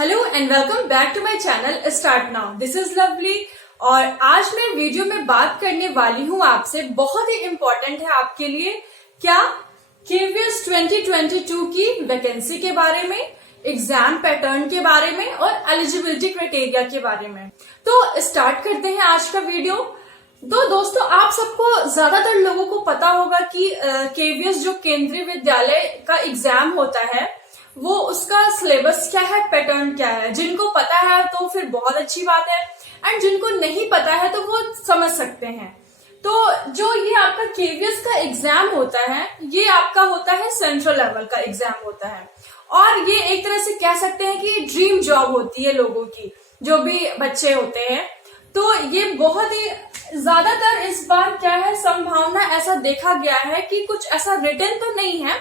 Hello and welcome back to my channel start now. This is lovely और आज मैं video में बात करने वाली हूँ आपसे, बहुत ही इम्पोर्टेंट है आपके लिए। क्या KVS 2022 की वैकेंसी के बारे में, एग्जाम पैटर्न के बारे में और एलिजिबिलिटी क्राइटेरिया के बारे में। तो स्टार्ट करते हैं आज का वीडियो। तो दोस्तों, आप सबको ज्यादातर लोगों को पता होगा कि KVS जो केंद्रीय विद्यालय का एग्जाम होता है वो उसका सिलेबस क्या है, पैटर्न क्या है। जिनको पता है तो फिर बहुत अच्छी बात है, एंड जिनको नहीं पता है तो वो समझ सकते हैं। तो जो ये आपका KVS का एग्जाम होता है, ये आपका होता है सेंट्रल लेवल का एग्जाम होता है, और ये एक तरह से कह सकते हैं कि ड्रीम जॉब होती है लोगों की, जो भी बच्चे होते हैं। तो ये बहुत ही ज्यादातर इस बार क्या है, संभावना ऐसा देखा गया है कि कुछ ऐसा रिटन तो नहीं है,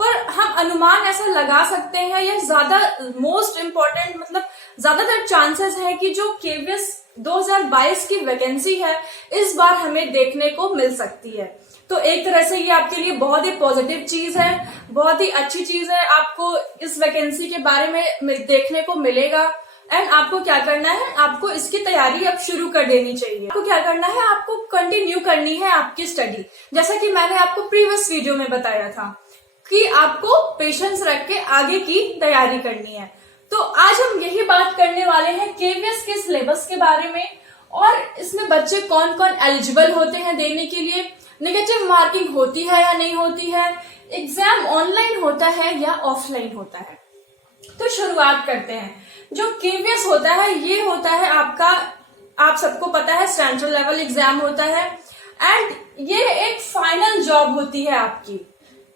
पर हम अनुमान ऐसा लगा सकते हैं, या ज्यादा मोस्ट इम्पोर्टेंट मतलब ज्यादातर चांसेस है कि जो KVS 2022 की वैकेंसी है इस बार हमें देखने को मिल सकती है। तो एक तरह से ये आपके लिए बहुत ही पॉजिटिव चीज है, बहुत ही अच्छी चीज है। आपको इस वैकेंसी के बारे में देखने को मिलेगा, एंड आपको क्या करना है, आपको इसकी तैयारी अब शुरू कर देनी चाहिए। आपको क्या करना है, आपको कंटिन्यू करनी है आपकी स्टडी, जैसा कि मैंने आपको प्रीवियस वीडियो में बताया था कि आपको पेशेंस रख के आगे की तैयारी करनी है। तो आज हम यही बात करने वाले हैं KVS के सिलेबस के बारे में, और इसमें बच्चे कौन कौन एलिजिबल होते हैं देने के लिए, नेगेटिव मार्किंग होती है या नहीं होती है, एग्जाम ऑनलाइन होता है या ऑफलाइन होता है। तो शुरुआत करते हैं। जो KVS होता है ये होता है आपका, आप सबको पता है, सेंट्रल लेवल एग्जाम होता है, एंड ये एक फाइनल जॉब होती है आपकी।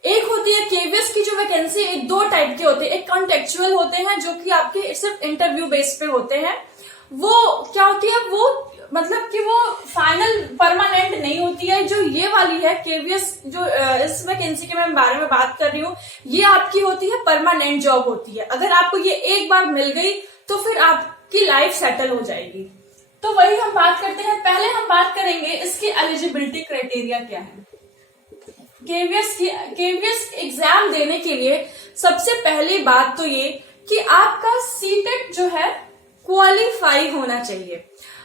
एक होती है KVS की जो वैकेंसी, एक दो टाइप के होते हैं। एक कॉन्टेक्चुअल होते हैं जो कि आपके सिर्फ इंटरव्यू बेस पे होते हैं। वो क्या होती है, वो मतलब कि वो फाइनल परमानेंट नहीं होती है। जो ये वाली है KVS, जो इस वैकेंसी के मैं बारे में बात कर रही हूँ, ये आपकी होती है परमानेंट जॉब होती है। अगर आपको ये एक बार मिल गई तो फिर आपकी लाइफ सेटल हो जाएगी। तो वही हम बात करते हैं। पहले हम बात करेंगे इसकी एलिजिबिलिटी क्राइटेरिया क्या है। KVS एग्जाम देने के लिए सबसे पहली बात तो ये कि आपका सीटेट जो है क्वालिफाई होना चाहिए।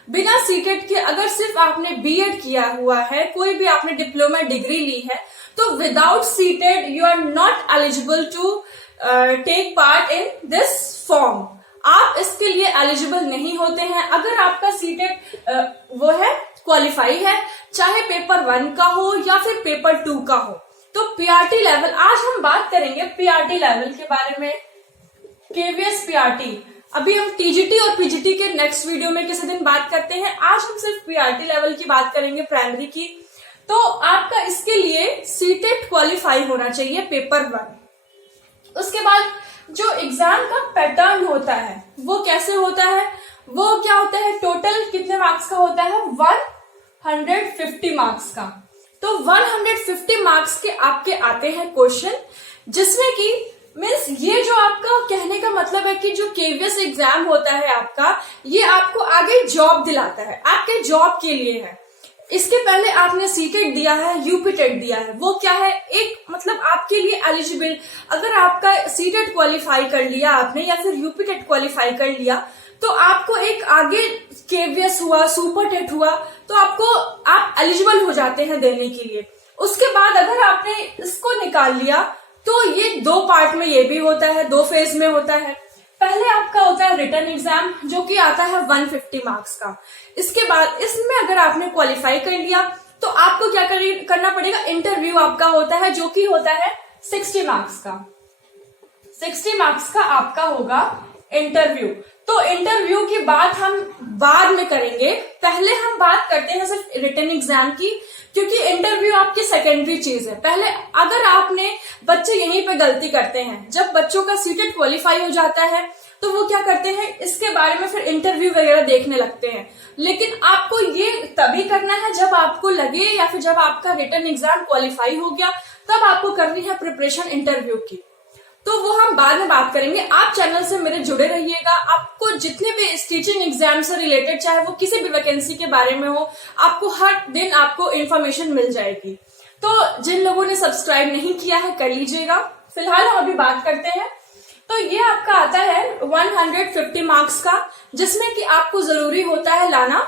बिना सीटेट के, अगर सिर्फ आपने BEd किया हुआ है, कोई भी आपने डिप्लोमा डिग्री ली है, तो without CTET you are not eligible to take part in this form. आप इसके लिए एलिजिबल नहीं होते हैं। अगर आपका सीटेट वो है, क्वालिफाई है, चाहे पेपर 1 का हो या फिर पेपर 2 का हो। तो PRT लेवल, आज हम बात करेंगे PRT लेवल के बारे में। KVS PRT, अभी हम TGT और PGT के नेक्स्ट वीडियो में किसी दिन बात करते हैं। आज हम सिर्फ PRT लेवल की बात करेंगे, प्राइमरी की। तो आपका इसके लिए सीटेट क्वालिफाई होना चाहिए, पेपर 1। उसके बाद जो एग्जाम का पैटर्न होता है वो कैसे होता है, वो क्या होता है, टोटल कितने मार्क्स का होता है, 150 मार्क्स का। तो 150 मार्क्स के आपके आते हैं क्वेश्चन, जिसमें कि मीन्स ये जो आपका कहने का मतलब है कि जो KVS एग्जाम होता है आपका, ये आपको आगे जॉब दिलाता है, आपके जॉब के लिए है। इसके पहले आपने सीटेट दिया है, यूपीटेट दिया है, वो क्या है, एक मतलब आपके लिए एलिजिबल। अगर आपका सीटेट क्वालिफाई कर लिया आपने या फिर यूपीटेट क्वालिफाई कर लिया, तो आपको एक आगे KVS हुआ, सुपरटेट हुआ, तो आप एलिजिबल हो जाते हैं देने के लिए। उसके बाद अगर आपने इसको निकाल लिया तो ये 2 पार्ट में ये भी होता है, 2 फेज में होता है। पहले आपका होता है रिटन एग्जाम, जो कि आता है 150 मार्क्स का। इसके बाद इसमें अगर आपने क्वालिफाई कर लिया तो आपको क्या करना पड़ेगा, इंटरव्यू आपका होता है, जो कि होता है 60 मार्क्स का। 60 मार्क्स का आपका होगा इंटरव्यू। तो इंटरव्यू की बात हम बाद में करेंगे, पहले हम बात करते हैं सिर्फ रिटन एग्जाम की, क्योंकि इंटरव्यू आपकी सेकेंडरी चीज है। पहले अगर आपने, बच्चे यहीं पे गलती करते हैं, जब बच्चों का सीटेट क्वालिफाई हो जाता है तो वो क्या करते हैं, इसके बारे में फिर इंटरव्यू वगैरह देखने लगते हैं। लेकिन आपको ये तभी करना है जब आपको लगे, या फिर जब आपका रिटन एग्जाम क्वालिफाई हो गया, तब आपको करनी है प्रिपरेशन इंटरव्यू की। तो वो हम बाद में बात करेंगे। आप चैनल से मेरे जुड़े रहिएगा। आपको जितने भी टीचिंग एग्जाम से रिलेटेड, चाहे वो किसी भी वैकेंसी के बारे में हो, आपको हर दिन आपको इन्फॉर्मेशन मिल जाएगी। तो जिन लोगों ने सब्सक्राइब नहीं किया है कर लीजिएगा। फिलहाल हम अभी बात करते हैं। तो ये आपका आता है 150 मार्क्स का, जिसमें कि आपको जरूरी होता है लाना।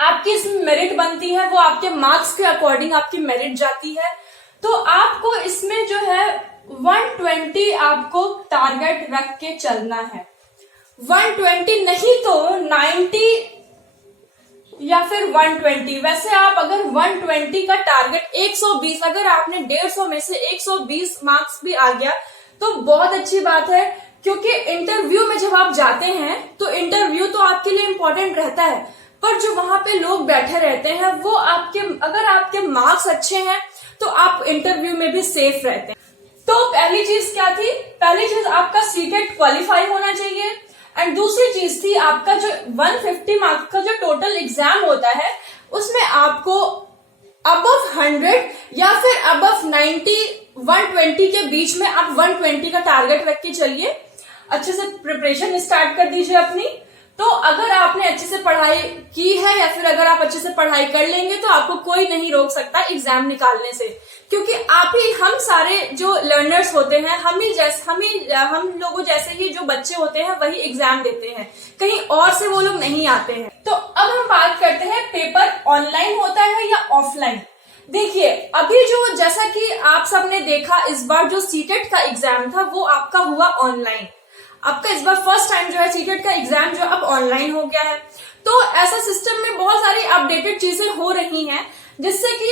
आपकी इसमें मेरिट बनती है, वो आपके मार्क्स के अकॉर्डिंग आपकी मेरिट जाती है। तो आपको इसमें जो है 120 आपको टारगेट रख के चलना है। 120 नहीं तो 90 या फिर 120। वैसे आप अगर 120 का टारगेट 120, अगर आपने 150 में से 120 मार्क्स भी आ गया तो बहुत अच्छी बात है, क्योंकि इंटरव्यू में जब आप जाते हैं तो इंटरव्यू तो आपके लिए इंपॉर्टेंट रहता है, पर जो वहां पे लोग बैठे रहते हैं वो आपके, अगर आपके मार्क्स अच्छे हैं तो आप इंटरव्यू में भी सेफ रहते हैं। तो पहली चीज क्या थी? पहली चीज आपका सीटेट क्वालिफाई होना चाहिए, एंड दूसरी चीज थी आपका जो 150 मार्क्स का जो टोटल एग्जाम होता है उसमें आपको अबव 100 या फिर अबव 90, 120 के बीच में आप 120 का टारगेट रख के चलिए। अच्छे से प्रिपरेशन स्टार्ट कर दीजिए अपनी। तो अगर आपने अच्छे से पढ़ाई की है या फिर अगर आप अच्छे से पढ़ाई कर लेंगे तो आपको कोई नहीं रोक सकता एग्जाम निकालने से, क्योंकि आप ही, हम सारे जो लर्नर्स होते हैं, हम लोगों जैसे ही जो बच्चे होते हैं वही एग्जाम देते हैं, कहीं और से वो लोग नहीं आते हैं। तो अब हम बात करते हैं पेपर ऑनलाइन होता है या ऑफलाइन। देखिए अभी जो, जैसा कि आप सबने देखा, इस बार जो सीटेट का एग्जाम था वो आपका हुआ ऑनलाइन। आपका इस बार फर्स्ट टाइम जो है सीटेट का एग्जाम जो अब ऑनलाइन हो गया है। तो ऐसा सिस्टम में बहुत सारी अपडेटेड चीजें हो रही हैं जिससे कि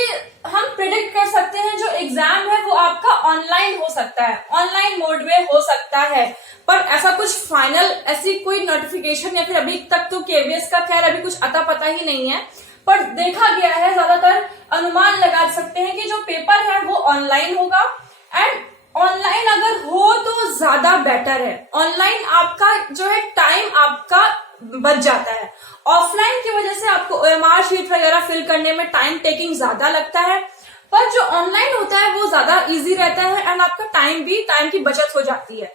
हम प्रिडिक्ट कर सकते हैं जो एग्जाम है वो आपका ऑनलाइन हो सकता है, ऑनलाइन मोड में हो सकता है। पर ऐसा कुछ फाइनल, ऐसी कोई नोटिफिकेशन या फिर अभी तक तो केवीएस का खैर अभी कुछ अता पता ही नहीं है, पर देखा गया है, ज्यादातर अनुमान लगा सकते हैं कि जो पेपर है वो ऑनलाइन होगा। एंड ऑनलाइन अगर हो तो ज्यादा बेटर है। ऑनलाइन आपका जो है टाइम आपका बच जाता है। ऑफलाइन की वजह से आपको ओएमआर शीट वगैरह फिल करने में टाइम टेकिंग ज्यादा लगता है, पर जो ऑनलाइन होता है वो ज्यादा इजी रहता है एंड आपका टाइम की बचत हो जाती है।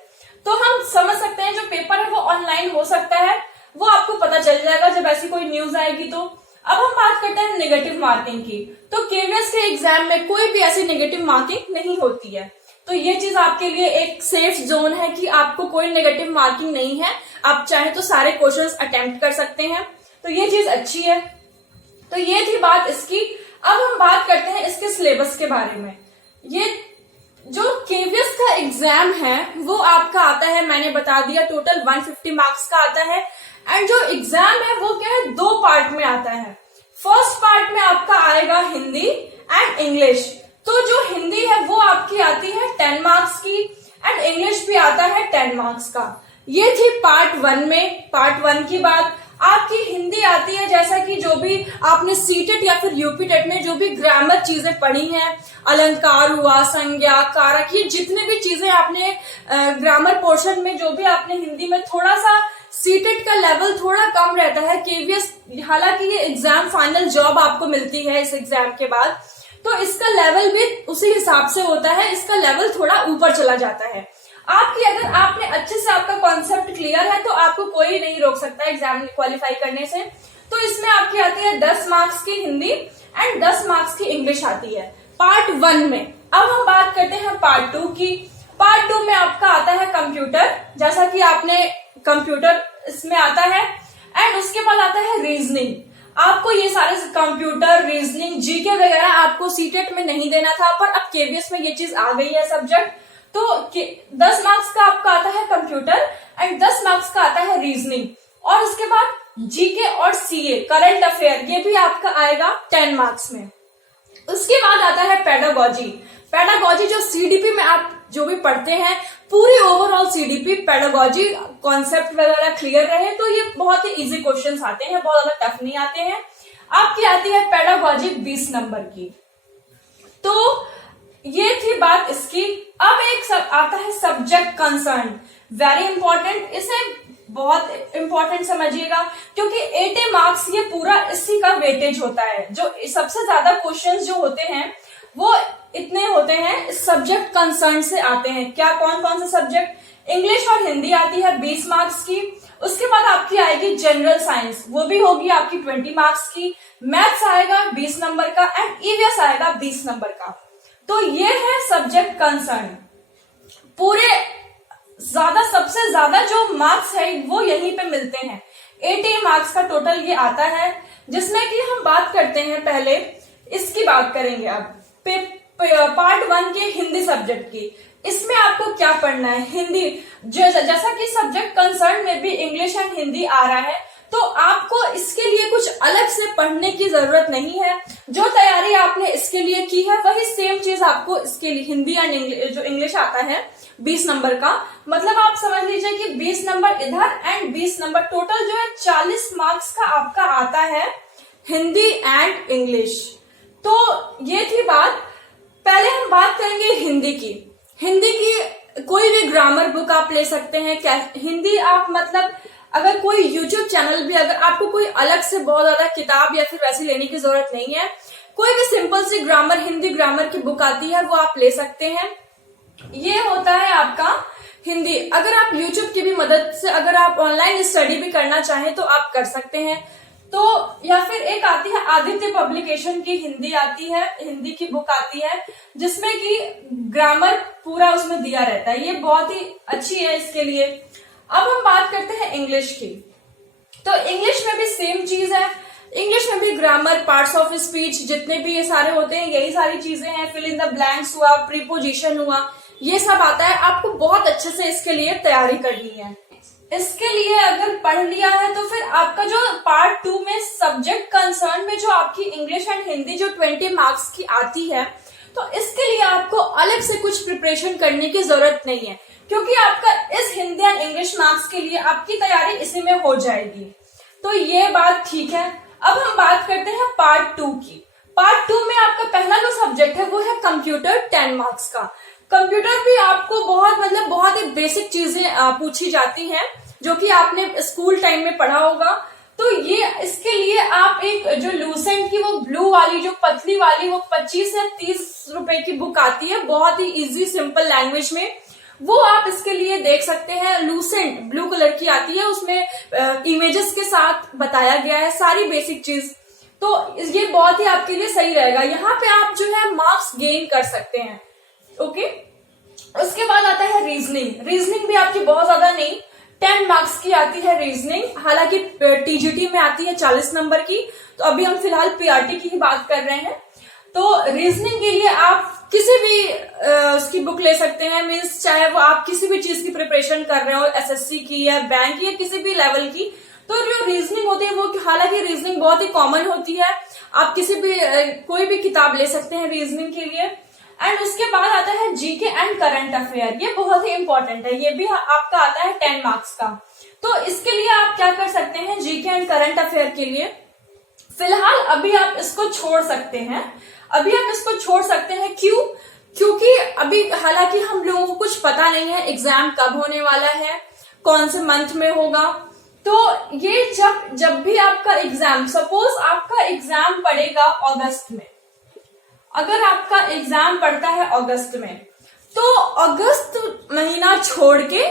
तो हम समझ सकते हैं जो पेपर है वो ऑनलाइन हो सकता है, वो आपको पता चल जाएगा जब ऐसी कोई न्यूज आएगी। तो अब हम बात करते हैं नेगेटिव मार्किंग की। तो केवीएस के एग्जाम में कोई भी ऐसी नेगेटिव मार्किंग नहीं होती है, तो ये चीज आपके लिए एक सेफ जोन है कि आपको कोई नेगेटिव मार्किंग नहीं है। आप चाहे तो सारे क्वेश्चंस अटेम्प्ट कर सकते हैं, तो ये चीज अच्छी है। तो ये थी बात इसकी। अब हम बात करते हैं इसके सिलेबस के बारे में। ये जो केवीएस का एग्जाम है वो आपका आता है, मैंने बता दिया, टोटल 150 मार्क्स का आता है। एंड जो एग्जाम है वो क्या है, 2 पार्ट में आता है। फर्स्ट पार्ट में आपका आएगा हिंदी एंड इंग्लिश। तो जो हिंदी है वो आपकी आती है 10 मार्क्स की एंड इंग्लिश भी आता है 10 मार्क्स का। ये थी पार्ट 1 में। पार्ट 1 की बात, आपकी हिंदी आती है, जैसा कि जो भी आपने सीटेट या फिर यूपी टेट में जो भी ग्रामर चीजें पढ़ी हैं, अलंकार हुआ, संज्ञा, कारक, ये जितने भी चीजें आपने ग्रामर पोर्शन में जो भी आपने हिंदी में, थोड़ा सा सीटेट का लेवल थोड़ा कम रहता है। केवीएस, हालांकि ये एग्जाम फाइनल जॉब आपको मिलती है इस एग्जाम के बाद, तो इसका लेवल भी उसी हिसाब से होता है, इसका लेवल थोड़ा ऊपर चला जाता है। आपकी, अगर आपने अच्छे से, आपका कॉन्सेप्ट क्लियर है तो आपको कोई नहीं रोक सकता एग्जाम क्वालिफाई करने से। तो इसमें आपकी आती है 10 मार्क्स की हिंदी एंड 10 मार्क्स की इंग्लिश आती है पार्ट 1 में। अब हम बात करते हैं पार्ट 2 की। पार्ट 2 में आपका आता है कंप्यूटर, जैसा कि आपने कंप्यूटर इसमें आता है। एंड उसके बाद आता है रीजनिंग। आपको ये सारे कंप्यूटर, रीजनिंग, जीके वगैरह आपको सीटेट में नहीं देना था, पर अब केवीएस में ये चीज आ गई है सब्जेक्ट। तो 10 मार्क्स का आपका आता है कंप्यूटर एंड 10 मार्क्स का आता है रीजनिंग। और उसके बाद जीके और सीए, करंट अफेयर, ये भी आपका आएगा 10 मार्क्स में। उसके बाद आता है पेडागोजी। पेडागोजी जो सीडीपी में आप जो भी पढ़ते हैं, पूरी ओवरऑल सीडीपी पेडागोजी कॉन्सेप्ट वगैरह क्लियर रहे तो ये बहुत ही इजी क्वेश्चंस आते हैं, बहुत ज्यादा टफ नहीं आते हैं। आपकी आती है पेडागोजी 20 नंबर की। तो ये थी बात इसकी। अब एक आता है सब्जेक्ट कंसर्न, वेरी इंपॉर्टेंट, इसे बहुत इंपॉर्टेंट समझिएगा, क्योंकि 80 मार्क्स ये पूरा इसी का वेटेज होता है। जो सबसे ज्यादा क्वेश्चंस जो होते हैं वो इतने होते हैं सब्जेक्ट कंसर्न से आते हैं। क्या, कौन कौन से सब्जेक्ट? इंग्लिश और हिंदी आती है 20 मार्क्स की। उसके बाद आपकी आएगी जनरल साइंस, वो भी होगी आपकी 20 मार्क्स की। मैथ्स आएगा 20 नंबर का एंड ईवीएस आएगा 20 नंबर का। तो ये है सब्जेक्ट कंसर्न। पूरे सबसे ज्यादा जो मार्क्स है वो यहीं पे मिलते हैं। 80 मार्क्स का टोटल ये आता है, जिसमें कि हम बात करते हैं, पहले इसकी बात करेंगे अब पार्ट 1 के हिंदी सब्जेक्ट की। इसमें आपको क्या पढ़ना है, हिंदी। जैसा कि सब्जेक्ट कंसर्न में भी इंग्लिश एंड हिंदी आ रहा है, तो आपको इसके लिए कुछ अलग से पढ़ने की जरूरत नहीं है। जो तैयारी आपने इसके लिए की है वही सेम चीज आपको इसके लिए हिंदी एंड जो इंग्लिश आता है 20 नंबर का, मतलब आप समझ लीजिए कि 20 नंबर इधर एंड 20 नंबर, टोटल जो है 40 मार्क्स का आपका आता है हिंदी एंड इंग्लिश। तो ये थी बात। पहले हम बात करेंगे हिंदी की। हिंदी की कोई भी ग्रामर बुक आप ले सकते हैं। हिंदी आप मतलब अगर कोई यूट्यूब चैनल भी, अगर आपको कोई अलग से बहुत ज्यादा किताब या फिर वैसी लेने की जरूरत नहीं है, कोई भी सिंपल सी ग्रामर, हिंदी ग्रामर की बुक आती है वो आप ले सकते हैं। ये होता है आपका हिंदी। अगर आप यूट्यूब की भी मदद से अगर आप ऑनलाइन स्टडी भी करना चाहें तो आप कर सकते हैं। तो या फिर एक आती है आदित्य पब्लिकेशन की हिंदी आती है, हिंदी की बुक आती है जिसमें कि ग्रामर पूरा उसमें दिया रहता है। ये बहुत ही अच्छी है इसके लिए। अब हम बात करते हैं इंग्लिश की। तो इंग्लिश में भी सेम चीज है। इंग्लिश में भी ग्रामर, पार्ट्स ऑफ स्पीच, जितने भी ये सारे होते हैं यही सारी चीजें हैं। फिल इन द ब्लैंक्स हुआ, प्रीपोजिशन हुआ, ये सब आता है। आपको बहुत अच्छे से इसके लिए तैयारी करनी है। इसके लिए अगर पढ़ लिया है तो फिर आपका जो पार्ट 2 में सब्जेक्ट कंसर्न में जो आपकी इंग्लिश एंड हिंदी जो 20 मार्क्स की आती है, तो इसके लिए आपको अलग से कुछ प्रिपरेशन करने की जरूरत नहीं है, क्योंकि आपका इस हिंदी एंड इंग्लिश मार्क्स के लिए आपकी तैयारी इसी में हो जाएगी। तो ये बात ठीक है। अब हम बात करते हैं पार्ट 2 की। पार्ट 2 में आपका पहला जो सब्जेक्ट है वो है कंप्यूटर, 10 मार्क्स का। कंप्यूटर भी आपको बहुत ही बेसिक चीजें पूछी जाती हैं जो कि आपने स्कूल टाइम में पढ़ा होगा। तो ये इसके लिए आप एक जो लूसेंट की वो ब्लू वाली जो पतली वाली वो 25 या 30 रुपए की बुक आती है, बहुत ही इजी सिंपल लैंग्वेज में, वो आप इसके लिए देख सकते हैं। लूसेंट ब्लू कलर की आती है, उसमें इमेजेस के साथ बताया गया है सारी बेसिक चीज। तो ये बहुत ही आपके लिए सही रहेगा। यहाँ पे आप जो है मार्क्स गेन कर सकते हैं। ओके, उसके बाद आता है रीजनिंग। रीजनिंग भी आपकी बहुत ज्यादा नहीं, 10 मार्क्स की आती है रीजनिंग। हालांकि टीजीटी में आती है 40 नंबर की, तो अभी हम फिलहाल पीआरटी की ही बात कर रहे हैं। तो रीजनिंग के लिए आप किसी भी उसकी बुक ले सकते हैं, मीन्स चाहे वो आप किसी भी चीज की प्रिपरेशन कर रहे हो, एसएससी की या बैंक की या किसी भी लेवल की, तो जो रीजनिंग होती है वो, हालांकि रीजनिंग बहुत ही कॉमन होती है, आप किसी भी कोई भी किताब ले सकते हैं रीजनिंग के लिए। एंड उसके बाद आता है जीके एंड करंट अफेयर। ये बहुत ही इंपॉर्टेंट है, ये भी आपका आता है 10 मार्क्स का। तो इसके लिए आप क्या कर सकते हैं, जीके एंड करंट अफेयर के लिए फिलहाल अभी आप इसको छोड़ सकते हैं। क्यों? क्योंकि अभी हालांकि हम लोगों को कुछ पता नहीं है एग्जाम कब होने वाला है, कौन से मंथ में होगा। तो ये जब भी आपका एग्जाम, सपोज आपका एग्जाम पड़ेगा अगस्त में, अगर आपका एग्जाम पड़ता है अगस्त में, तो अगस्त महीना छोड़ के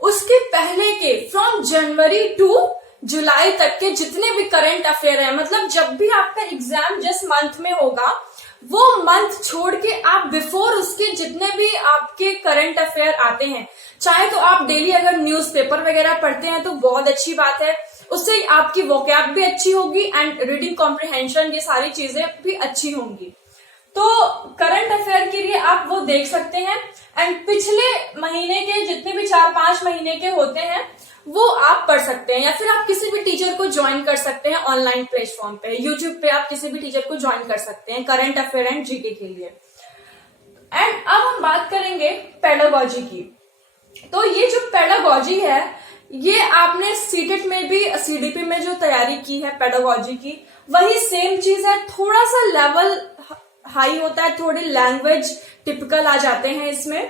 उसके पहले के फ्रॉम जनवरी टू जुलाई तक के जितने भी करंट अफेयर है, मतलब जब भी आपका एग्जाम जिस मंथ में होगा वो मंथ छोड़ के आप बिफोर उसके जितने भी आपके करंट अफेयर आते हैं, चाहे तो आप डेली अगर न्यूज़पेपर वगैरह पढ़ते हैं तो बहुत अच्छी बात है, उससे आपकी वोकैब भी अच्छी होगी एंड रीडिंग कॉम्प्रिहेंशन, ये सारी चीजें भी अच्छी होंगी। तो करंट अफेयर के लिए आप वो देख सकते हैं। एंड पिछले महीने के जितने भी 4-5 महीने के होते हैं वो आप पढ़ सकते हैं, या फिर आप किसी भी टीचर को ज्वाइन कर सकते हैं ऑनलाइन प्लेटफॉर्म पे, यूट्यूब पे आप किसी भी टीचर को ज्वाइन कर सकते हैं करंट अफेयर एंड जीके के लिए। एंड अब हम बात करेंगे पेडागोजी की। तो ये जो पेडागोजी है, ये आपने सीटेट में भी, सीडीपी में जो तैयारी की है पेडागोजी की, वही सेम चीज है। थोड़ा सा लेवल हाई होता है, थोड़ी लैंग्वेज टिपिकल आ जाते हैं इसमें।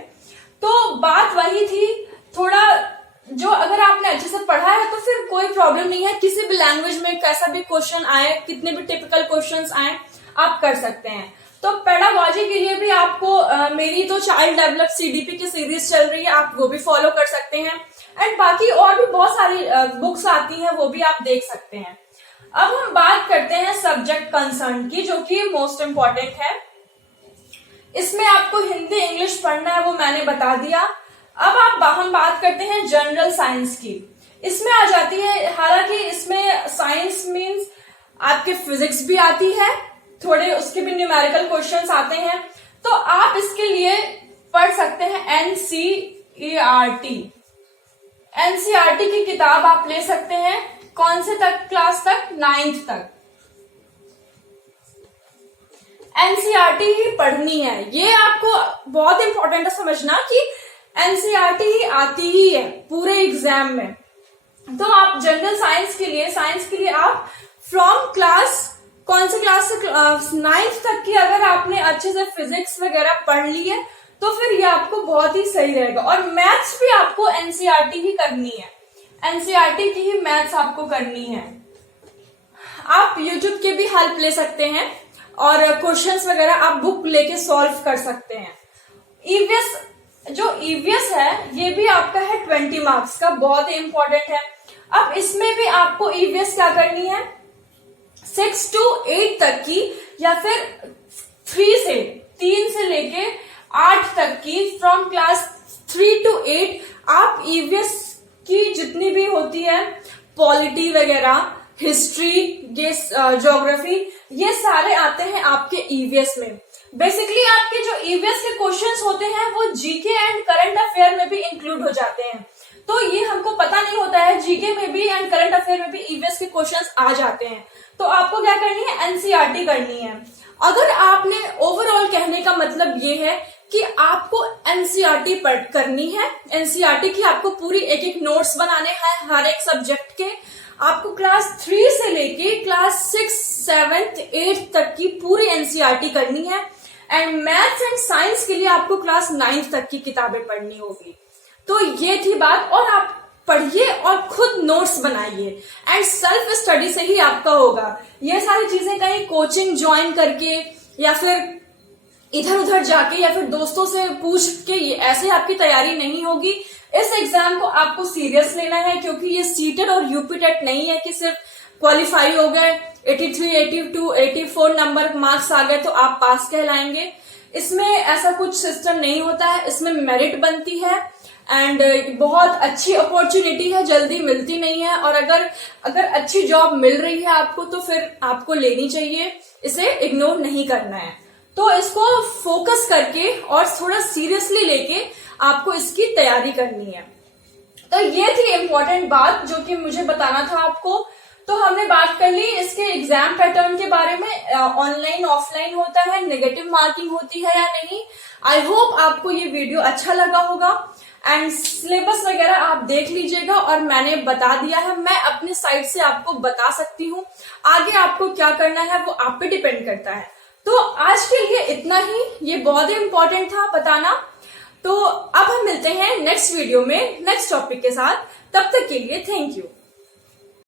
तो बात वही थी, थोड़ा जो अगर आपने अच्छे से पढ़ा है तो फिर कोई प्रॉब्लम नहीं है, किसी भी लैंग्वेज में कैसा भी क्वेश्चन आए, कितने भी टिपिकल क्वेश्चंस आए, आप कर सकते हैं। तो पेडागोजी के लिए भी आपको मेरी तो चाइल्ड डेवलप सीडीपी की सीरीज चल रही है, आप वो भी फॉलो कर सकते हैं। एंड बाकी और भी बहुत सारी बुक्स आती हैं, वो भी आप देख सकते हैं। अब हम बात करते हैं सब्जेक्ट कंसर्न की, जो कि मोस्ट इम्पोर्टेंट है। इसमें आपको हिंदी इंग्लिश पढ़ना है, वो मैंने बता दिया। अब हम बात करते हैं जनरल साइंस की। इसमें आ जाती है, हालांकि इसमें साइंस मींस आपके फिजिक्स भी आती है, थोड़े उसके भी न्यूमेरिकल क्वेश्चंस आते हैं। तो आप इसके लिए पढ़ सकते हैं एनसीईआरटी। एनसीईआरटी की किताब आप ले सकते हैं। कौन से तक क्लास तक? 9th तक। एनसीईआरटी ही पढ़नी है। ये आपको बहुत इंपॉर्टेंट है समझना कि एनसीईआरटी ही आती ही है पूरे एग्जाम में। तो आप जनरल साइंस के लिए आप फ्रॉम क्लास, कौन से क्लास से 9th तक की अगर आपने अच्छे से फिजिक्स वगैरह पढ़ ली है तो फिर ये आपको बहुत ही सही रहेगा। और मैथ्स भी आपको एनसीईआरटी ही करनी है, एनसीईआरटी की ही मैथ्स आपको करनी है। आप यूट्यूब के भी हेल्प ले सकते हैं और क्वेश्चंस वगैरह आप बुक लेके सॉल्व कर सकते हैं। ईवीएस, जो ईवीएस है ये भी आपका है 20 मार्क्स का, बहुत ही इंपॉर्टेंट है। अब इसमें भी आपको ईवीएस क्या करनी है, 6 to 8 तक की, या फिर 3 से लेके 8 तक की, फ्रॉम क्लास 3 to 8 आप ईवीएस की जितनी भी होती है, पॉलिटी वगैरह, हिस्ट्री, ये ज्योग्राफी, ये सारे आते हैं आपके ईवीएस में। बेसिकली आपके जो ईवीएस के क्वेश्चंस होते हैं वो जीके एंड करंट अफेयर में भी इंक्लूड हो जाते हैं। तो ये हमको पता नहीं होता है, जीके में भी एंड करंट अफेयर में भी ईवीएस के क्वेश्चंस आ जाते हैं। तो आपको क्या करनी है, एनसीईआरटी करनी है। अगर आपने ओवरऑल कहने का मतलब ये है कि आपको एनसीईआरटी करनी है, एनसीईआरटी की आपको पूरी एक एक नोट्स बनाने हैं हर एक सब्जेक्ट के। आपको क्लास 3 से लेके क्लास 6, 7, 8 तक की पूरी एनसीईआरटी करनी है। एंड मैथ्स एंड साइंस के लिए आपको क्लास 9th तक की किताबें पढ़नी होगी। तो ये थी बात। और आप पढ़िए और खुद नोट्स बनाइए एंड सेल्फ स्टडी से ही आपका होगा। ये सारी चीजें कहीं कोचिंग ज्वाइन करके या फिर इधर उधर जाके या फिर दोस्तों से पूछ के ऐसे आपकी तैयारी नहीं होगी। इस एग्जाम को आपको सीरियस लेना है, क्योंकि ये सीटेट और यूपीटेट नहीं है कि सिर्फ क्वालिफाई हो गए, 83, 82, 84 नंबर मार्क्स आ गए तो आप पास कहलाएंगे। इसमें ऐसा कुछ सिस्टम नहीं होता है, इसमें मेरिट बनती है एंड बहुत अच्छी अपॉर्चुनिटी है, जल्दी मिलती नहीं है। और अगर अच्छी जॉब मिल रही है आपको तो फिर आपको लेनी चाहिए, इसे इग्नोर नहीं करना है। तो इसको फोकस करके और थोड़ा सीरियसली लेके आपको इसकी तैयारी करनी है। तो ये थी इम्पोर्टेंट बात जो कि मुझे बताना था आपको। तो हमने बात कर ली इसके एग्जाम पैटर्न के बारे में, ऑनलाइन ऑफलाइन होता है, नेगेटिव मार्किंग होती है या नहीं। आई होप आपको ये वीडियो अच्छा लगा होगा एंड सिलेबस वगैरह आप देख लीजिएगा। और मैंने बता दिया है, मैं अपनी साइड से आपको बता सकती हूँ, आगे आपको क्या करना है वो आप पे डिपेंड करता है। तो आज के लिए इतना ही, ये बहुत ही इंपॉर्टेंट था बताना। तो अब हम मिलते हैं नेक्स्ट वीडियो में नेक्स्ट टॉपिक के साथ। तब तक के लिए थैंक यू।